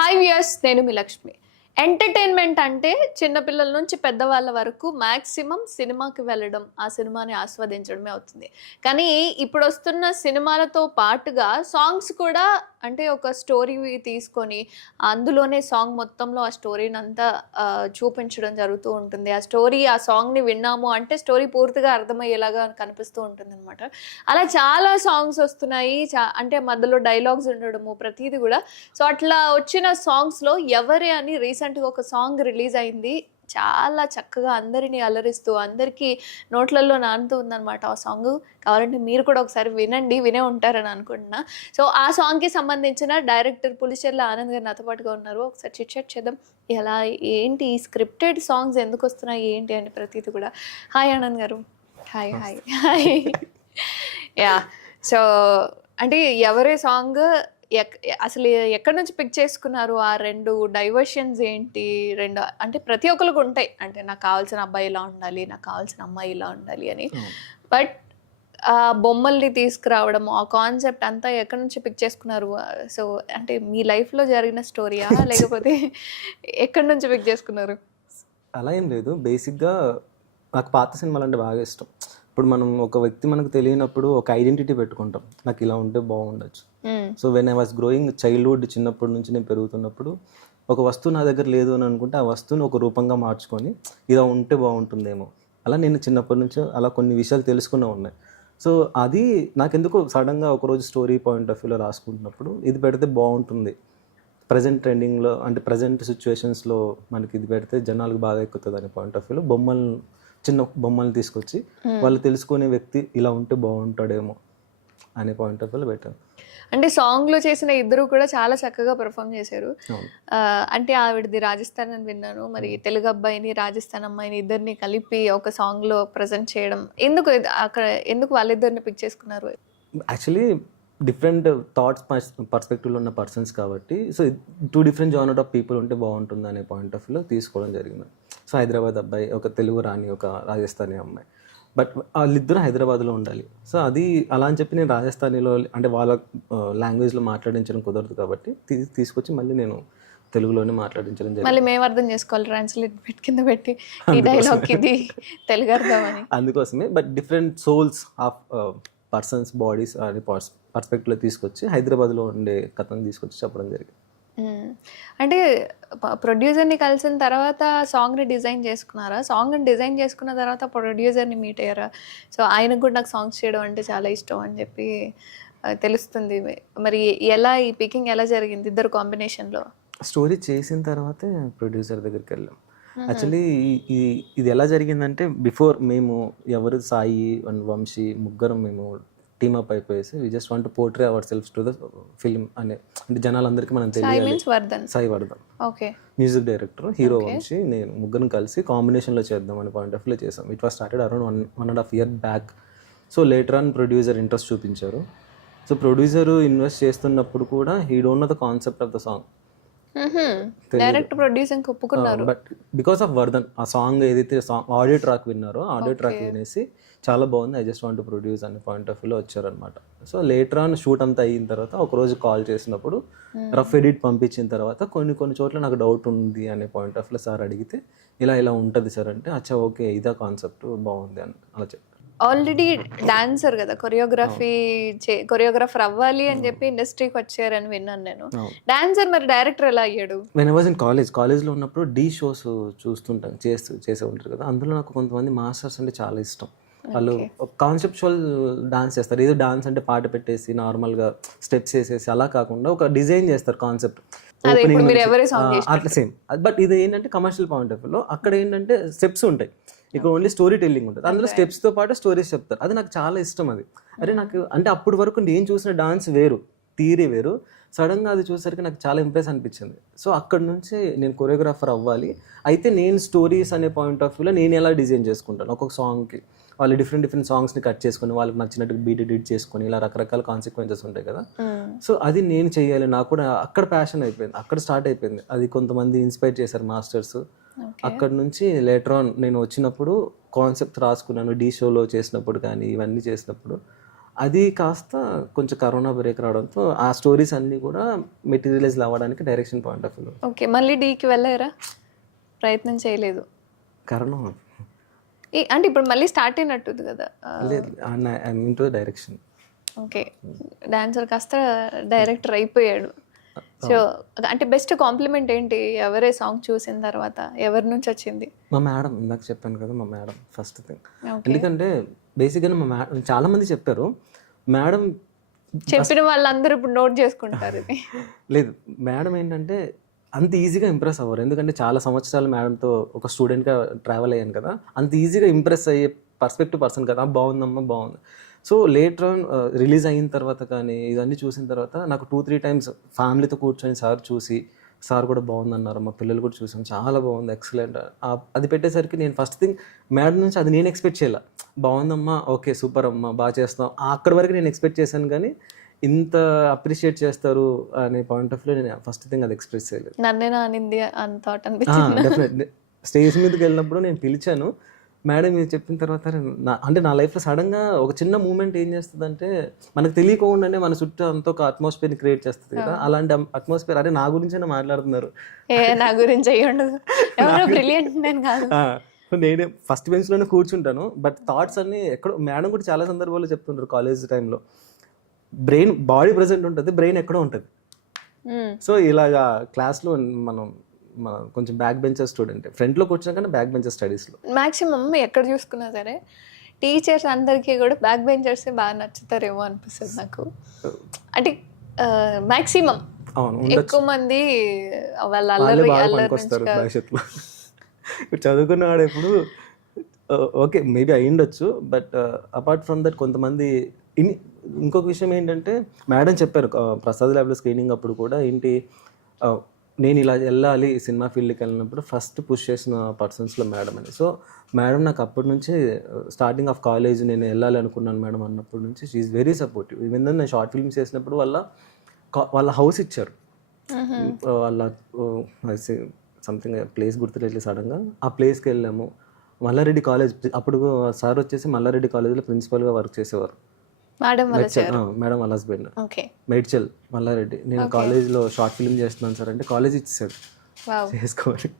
Hi viewers, నేను మీ Lakshmi. Entertainment అంటే చిన్నపిల్లల నుంచి పెద్దవాళ్ళ వరకు మ్యాక్సిమం సినిమాకి వెళ్ళడం, ఆ సినిమాని ఆస్వాదించడమే అవుతుంది. కానీ ఇప్పుడు వస్తున్న సినిమాలతో పాటుగా సాంగ్స్ కూడా అంటే ఒక స్టోరీ తీసుకొని అందులోనే సాంగ్ మొత్తంలో ఆ స్టోరీని అంతా చూపించడం జరుగుతూ ఉంటుంది. ఆ సాంగ్ని విన్నాము అంటే స్టోరీ పూర్తిగా అర్థమయ్యేలాగా కనిపిస్తూ ఉంటుందన్నమాట. అలా చాలా సాంగ్స్ వస్తున్నాయి. అంటే మధ్యలో డైలాగ్స్ ఉండడము ప్రతిదీ కూడా. సో అట్లా వచ్చిన సాంగ్స్లో ఎవరే అని రీసెంట్గా ఒక సాంగ్ రిలీజ్ అయింది. చాలా చక్కగా అందరినీ అలరిస్తూ అందరికీ నోట్లలో నానుతూ ఉందన్నమాట ఆ సాంగ్. కావాలంటే మీరు కూడా ఒకసారి వినండి, వినే ఉంటారని అనుకుంటున్నా. సో ఆ సాంగ్కి సంబంధించిన డైరెక్టర్ పులిచెర్ల ఆనంద్ గారు నాతో పాటుగా ఉన్నారు. ఒకసారి చిట్ చాట్ చేద్దాం. ఎలా ఏంటి ఈ స్క్రిప్టెడ్ సాంగ్స్ ఎందుకు వస్తున్నాయి ఏంటి అని ప్రతిదీ కూడా. హాయ్ ఆనంద్ గారు. Hi hi hi. Yeah, so అంటే ఎవరే సాంగ్ అసలు ఎక్కడి నుంచి పిక్ చేసుకున్నారు? ఆ 2 డైవర్షన్స్ ఏంటి? 2 అంటే ప్రతి ఒక్కరికి ఉంటాయి. అంటే నాకు కావాల్సిన అబ్బాయి ఇలా ఉండాలి, నాకు కావాల్సిన అమ్మాయి ఇలా ఉండాలి అని. బట్ ఆ బొమ్మల్ని తీసుకురావడం, ఆ కాన్సెప్ట్ అంతా ఎక్కడి నుంచి పిక్ చేసుకున్నారు? సో అంటే మీ లైఫ్లో జరిగిన స్టోరీయా లేకపోతే ఎక్కడి నుంచి పిక్ చేసుకున్నారు? అలా ఏం లేదు. బేసిక్గా నాకు పాత సినిమాలు అంటే బాగా ఇష్టం. ఇప్పుడు మనం ఒక వ్యక్తి మనకు తెలియనప్పుడు ఒక ఐడెంటిటీ పెట్టుకుంటాం, నాకు ఇలా ఉంటే బాగుండొచ్చు. So when I was growing childhood, చిన్నప్పటి నుంచి నేను పెరుగుతున్నప్పుడు ఒక వస్తువు నా దగ్గర లేదు అని అనుకుంటే ఆ వస్తువుని ఒక రూపంగా మార్చుకొని ఇలా ఉంటే బాగుంటుందేమో, అలా నేను చిన్నప్పటి నుంచి అలా కొన్ని విషయాలు తెలుసుకునే ఉన్నాయి. సో అది నాకెందుకు సడన్గా ఒకరోజు స్టోరీ పాయింట్ ఆఫ్ వ్యూలో రాసుకుంటున్నప్పుడు ఇది పెడితే బాగుంటుంది, ప్రజెంట్ ట్రెండింగ్లో అంటే ప్రజెంట్ సిచ్యువేషన్స్లో మనకి ఇది పెడితే జనాలకు బాగా ఎక్కుతుంది అనే పాయింట్ ఆఫ్ వ్యూలో చిన్న బొమ్మలు తీసుకొచ్చి వాళ్ళు తెలుసుకునే వ్యక్తి ఇలా ఉంటే బాగుంటాడేమో అనే పాయింట్ ఆఫ్ వ్యూలో పెట్టాను. అంటే సాంగ్లో చేసిన ఇద్దరు కూడా చాలా చక్కగా పెర్ఫామ్ చేశారు. అంటే ఆవిడది రాజస్థాన్ అని విన్నాను. మరి తెలుగు అబ్బాయిని రాజస్థాన్ అమ్మాయిని ఇద్దరిని కలిపి ఒక సాంగ్లో ప్రజెంట్ చేయడం ఎందుకు వాళ్ళిద్దరిని పిక్ చేసుకున్నారు? యాక్చువల్లీ డిఫరెంట్ థాట్స్ పర్స్పెక్టివ్లో ఉన్న పర్సన్స్ కాబట్టి, so 2 different genre of people ఉంటే బాగుంటుంది అనే పాయింట్ ఆఫ్ వ్యూలో తీసుకోవడం జరిగింది. సో హైదరాబాద్ అబ్బాయి, ఒక తెలుగు రాణి, ఒక రాజస్థానీ అమ్మాయి, బట్ వాళ్ళిద్దరూ హైదరాబాద్లో ఉండాలి. సో అది అలా అని చెప్పి నేను రాజస్థానీలో అంటే వాళ్ళ లాంగ్వేజ్లో మాట్లాడించడం కుదరదు కాబట్టి తీసుకొచ్చి మళ్ళీ నేను తెలుగులోనే మాట్లాడించడం జరిగింది. మళ్ళీ మేము అర్థం చేసుకోవాలి, ట్రాన్స్లేట్ కింద పెట్టి ఈ డైలాగ్ ఇది తెలుగు అర్థమని. అందుకోసమే but different souls of persons bodies అనే పర్స్పెక్టివ్లో తీసుకొచ్చి హైదరాబాద్లో ఉండే కథను తీసుకొచ్చి చెప్పడం జరిగింది. అంటే ప్రొడ్యూసర్ని కలిసిన తర్వాత సాంగ్ని డిజైన్ చేసుకున్నారా? సాంగ్ని డిజైన్ చేసుకున్న తర్వాత ప్రొడ్యూసర్ని మీట్ అయ్యారా? సో ఆయనకు కూడా నాకు సాంగ్స్ చేయడం అంటే చాలా ఇష్టం అని చెప్పి తెలుస్తుంది. మరి ఎలా ఈ పికింగ్ ఎలా జరిగింది ఇద్దరు కాంబినేషన్లో? స్టోరీ చేసిన తర్వాతే ప్రొడ్యూసర్ దగ్గరికి వెళ్ళాం. యాక్చువల్లీ ఇది ఎలా జరిగిందంటే బిఫోర్ మేము ఎవరు సాయి అండ్ వంశీ ముగ్గురం మేము టీమప్ అయిపోయేసి we just want to portray our selves to the film అంటే జనాలందరికీ మనం తెలియాలి. Sai Vardhan okay, music director, hero Vamsi, నేను ముగ్గురం కలిసి కాంబినేషన్లో చేద్దాం అనే పాయింట్ ఆఫ్ వ్యూలో చేసాం. It was started around 1.5 years back. So later on producer interest చూపించారు. సో ప్రొడ్యూసర్ ఇన్వెస్ట్ చేస్తున్నప్పుడు కూడా he don't know the concept of the song. Direct producing ఒప్పుకున్నారు. బట్ బికాస్ ఆఫ్ వర్ధన్ ఆ సాంగ్ ఏదైతే ఆడియో ట్రాక్ విన్నారో audio track వినేసి చాలా బాగుంది, I just want to produce అనే పాయింట్ ఆఫ్ వ్యూలో వచ్చారనమాట. సో లేటర్ ఆన్ షూట్ అంతా అయిన తర్వాత ఒకరోజు కాల్ చేసినప్పుడు రఫ్ ఎడిట్ పంపించిన తర్వాత కొన్ని చోట్ల నాకు డౌట్ ఉంది అనే పాయింట్ ఆఫ్ వ్యూలో సార్ అడిగితే ఇలా ఉంటుంది సార్ అంటే అచ్చా ఓకే ఇదా కాన్సెప్ట్ బాగుంది అని అలా చెప్పారు. ఆల్రెడీ డాన్సర్ కదా, కొరియోగ్రాఫర్ అవ్వాలి అని చెప్పి ఇండస్ట్రీకి వచ్చారని విన్నాను నేను. డాన్సర్ మరి డైరెక్టర్ ఎలా అయ్యాడు? వెన్ ఐ వాజ్ ఇన్ కాలేజ్లో ఉన్నప్పుడు డీ షోస్ చూస్తుంటాను, చేసే ఉంటారు కదా. అందులో నాకు కొంతమంది మాస్టర్స్ అంటే చాలా ఇష్టం. వాళ్ళు కాన్సెప్చువల్ డాన్స్ చేస్తారు. ఏదో డాన్స్ అంటే పాట పెట్టేసి నార్మల్గా స్టెప్స్ వేసేసి అలా కాకుండా ఒక డిజైన్ చేస్తారు కాన్సెప్ట్ అట్లా సేమ్. బట్ ఇది ఏంటంటే కమర్షియల్ పాయింట్ ఆఫ్ వ్యూలో అక్కడ ఏంటంటే స్టెప్స్ ఉంటాయి, ఇక్కడ ఓన్లీ స్టోరీ టెల్లింగ్ ఉంటుంది. అందులో స్టెప్స్తో పాటు స్టోరీస్ చెప్తారు. అది నాకు చాలా ఇష్టం. అది అరే నాకు అంటే అప్పటి వరకు నేను చూసిన డాన్స్ వేరు, థియరీ వేరు. సడన్గా అది చూసరికి నాకు చాలా ఇంప్రెస్ అనిపించింది. సో అక్కడ నుంచి నేను కొరియోగ్రాఫర్ అవ్వాలి, అయితే నేను స్టోరీస్ అనే పాయింట్ ఆఫ్ వ్యూలో నేను ఎలా డిజైన్ చేసుకుంటాను. ఒక్కొక్క సాంగ్కి వాళ్ళు డిఫరెంట్ సాంగ్స్ని కట్ చేసుకొని వాళ్ళకి నచ్చినట్టు బీట్ ఎడిట్ చేసుకొని ఇలా రకరకాల కాన్సిక్వెన్సెస్ ఉంటాయి కదా. సో అది నేను చేయాలి, నాకు కూడా అక్కడ ప్యాషన్ అయిపోయింది, అక్కడ స్టార్ట్ అయిపోయింది. అది కొంతమంది ఇన్స్పైర్ చేశారు మాస్టర్స్. అక్కడ నుంచి లేటర్ ఆన్ నేను వచ్చినప్పుడు కాన్సెప్ట్ రాసుకున్నాను. డీ షోలో చేసినప్పుడు కానీ ఇవన్నీ చేసినప్పుడు అది కాస్త కొంచెం కరోనా బ్రేక్ రావడంతో ఆ స్టోరీస్ అన్నీ కూడా మెటీరియలైజ్ అవ్వడానికి direction point of view okay, మళ్ళీ డీకి వెళ్ళారా? ప్రయత్నం చేయలేదు? కరోనా అంటే ఇప్పుడు మళ్ళీ స్టార్ట్ అయినట్టుంది కదా. లేదు, I'm into direction. Okay, dancer కాస్త డైరెక్టర్ అయిపోయాడు. సో అంటే బెస్ట్ కాంప్లిమెంట్ ఏంటి? ఎవరే సాంగ్ చూసిన తర్వాత ఎవరి నుంచి వచ్చింది? మా మేడం, ఇందాక చెప్పాను కదా, మా మేడం ఫస్ట్ థింగ్. ఎందుకంటే బేసిక్గా మా మేడం చాలా మంది చెప్పారు, మేడం చెప్పిన వాళ్ళందరూ ఇప్పుడు నోట్ చేసుకుంటారు ఇది. లేదు, మేడం ఏంటంటే అంత ఈజీగా ఇంప్రెస్ అవ్వరు. ఎందుకంటే చాలా సంవత్సరాలు మేడంతో ఒక స్టూడెంట్గా ట్రావెల్ అయ్యాను కదా, అంత ఈజీగా ఇంప్రెస్ అయ్యే పర్స్పెక్టివ్ పర్సన్ కదా. బాగుందమ్మా, బాగుంది. సో లేటర్ ఆన్ రిలీజ్ అయిన తర్వాత కానీ ఇవన్నీ చూసిన తర్వాత నాకు 2-3 టైమ్స్ ఫ్యామిలీతో కూర్చొని సార్ చూసి, సార్ కూడా బాగుందన్నారు, మా పిల్లలు కూడా చూసాం, చాలా బాగుంది, ఎక్సలెంట్. అది పెట్టేసరికి నేను ఫస్ట్ థింగ్ మేడం నుంచి అది నేను ఎక్స్పెక్ట్ చేయాల. బాగుందమ్మా, ఓకే సూపర్ అమ్మా, బాగా చేస్తాం, అక్కడి వరకు నేను ఎక్స్పెక్ట్ చేశాను. కానీ ఇంత అప్రిషియేట్ చేస్తారు అనే పాయింట్ ఆఫ్ వ్యూ నేను ఫస్ట్ థింగ్ అది ఎక్స్ప్రెస్ చేయలేదు. నన్నేనా అనింది అని థాట్ అనిపించింది. డెఫినెట్ స్టేజ్ మీదకి వెళ్ళినప్పుడు నేను పిలిచాను మేడం. ఇది చెప్పిన తర్వాత అంటే నా లైఫ్లో సడన్గా ఒక చిన్న మూమెంట్ ఏం చేస్తుంది అంటే, మనకు తెలియకుండానే మన చుట్టూ అంతా ఒక అట్మాస్ఫియర్ని క్రియేట్ చేస్తుంది కదా. అలాంటి అట్మాస్ఫియర్, అరే నా గురించైనా మాట్లాడుతున్నారు, నా గురించి అయ్యండు, ఎవరో బ్రిలియంట్ నేను కాదు. నేనే ఫస్ట్ బెంచ్లోనే కూర్చుంటాను, బట్ థాట్స్ అన్నీ ఎక్కడో. మేడం కూడా చాలా సందర్భాల్లో చెప్తుంటారు, కాలేజ్ టైంలో బ్రెయిన్, బాడీ ప్రెజెంట్ ఉంటుంది, బ్రెయిన్ ఎక్కడో ఉంటుంది. సో ఇలాగా క్లాస్లో మనం కొంచెం బ్యాక్ బెంచర్ స్టూడెంట్, ఫ్రంట్లో కూర్చున్నా కానీ బ్యాక్ బెంచర్ స్టడీస్లో. మ్యాక్సిమం ఎక్కడ చూసుకున్నా సరే టీచర్స్ అందరికీ కూడా బ్యాక్ బెంచర్సే బాగా నచ్చుతారేమో అనిపిస్తుంది నాకు. అంటే మ్యాక్సిమం ఎక్కువ మంది వాళ్ళ అల్లరి భవిష్యత్తులో ఇప్పుడు చదువుకున్నవాడు ఎప్పుడు ఓకే మేబీ అయ్యిండొచ్చు, బట్ అపార్ట్ ఫ్రమ్ దట్ కొంతమంది ఇంకొక విషయం ఏంటంటే, మేడం చెప్పారు ప్రసాద్ ల్యాబ్లో స్క్రీనింగ్ అప్పుడు కూడా, ఏంటి నేను ఇలా వెళ్ళాలి సినిమా ఫీల్డ్కి వెళ్ళినప్పుడు ఫస్ట్ పుష్ చేసిన పర్సన్స్లో మేడం అని. సో మేడం నాకు అప్పటి నుంచి స్టార్టింగ్ ఆఫ్ కాలేజ్ నేను వెళ్ళాలి అనుకున్నాను మేడం అన్నప్పటి నుంచి she is very supportive. Even though నేను షార్ట్ ఫిల్మ్స్ చేసినప్పుడు వాళ్ళ హౌస్ ఇచ్చారు, వాళ్ళ సంథింగ్ ప్లేస్ గుర్తులేదు సడన్గా. ఆ ప్లేస్కి వెళ్ళాము. మల్లారెడ్డి కాలేజ్, అప్పుడు సార్ వచ్చేసి మల్లారెడ్డి కాలేజ్లో ప్రిన్సిపల్గా వర్క్ చేసేవారు. మేడం వాళ్ళ హస్బెండ్ మేడ్చల్ మల్లారెడ్డి. నేను కాలేజ్లో షార్ట్ ఫిల్మ్ చేస్తున్నాను సార్ అంటే కాలేజ్ ఇచ్చేసారు చేసుకోవాలి.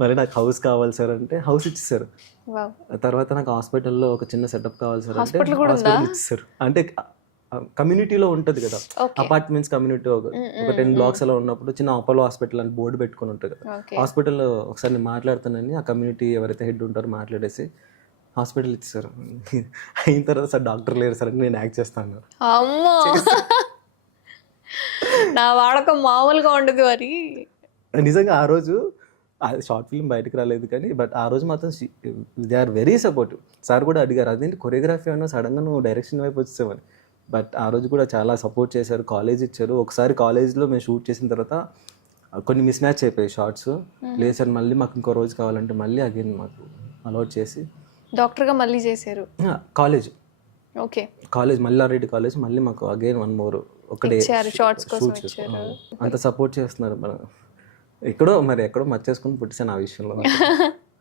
మరి నాకు హౌస్ కావాలి సార్ అంటే హౌస్ ఇచ్చేసారు. తర్వాత నాకు హాస్పిటల్లో ఒక చిన్న సెటప్ కావాలి సార్ అంటే హాస్పిటల్ ఇచ్చేసారు. అంటే కమ్యూనిటీలో ఉంటుంది కదా, అపార్ట్మెంట్స్ కమ్యూనిటీ ఒక 10 blocks అలా ఉన్నప్పుడు చిన్న అపోలో హాస్పిటల్ అని బోర్డు పెట్టుకుని ఉంటుంది కదా. హాస్పిటల్లో ఒకసారి నేను మాట్లాడుతానని ఆ కమ్యూనిటీ ఎవరైతే హెడ్ ఉంటారో మాట్లాడేసి హాస్పిటల్ ఇచ్చారు. అయిన తర్వాత సార్ డాక్టర్ లేరు సార్ అని నేను యాక్ట్ చేస్తాను. అమ్మో, నా వాడకం మామూలుగా ఉండదు. మరి నిజంగా ఆ రోజు షార్ట్ ఫిల్మ్ బయటకు రాలేదు కానీ, బట్ ఆ రోజు మాత్రం they are very supportive. Sir కూడా అడిగారు, అదేంటి కొరియోగ్రఫీ అన్నా సడన్గా నువ్వు డైరెక్షన్ వైపు వచ్చేసావని. బట్ ఆ రోజు కూడా చాలా సపోర్ట్ చేశారు, కాలేజ్ ఇచ్చారు. ఒకసారి కాలేజ్లో మేము షూట్ చేసిన తర్వాత కొన్ని మిస్ మ్యాచ్ అయిపోయాయి షార్ట్స్. లేదు సార్ మళ్ళీ మాకు ఇంకో రోజు కావాలంటే మళ్ళీ అగైన్ మాకు అలౌట్ చేసి డాక్టర్గా మళ్ళీ చేశారు. College okay, college Malla Reddy college మళ్ళీ మాకు అగైన్ 1 more ఒకటే షార్ట్స్ కోసం ఇచ్చారు. అంత సపోర్ట్ చేస్తున్నారు. ఎక్కడో మర్చేసుకుని పుట్టేసాను ఆ విషయంలో.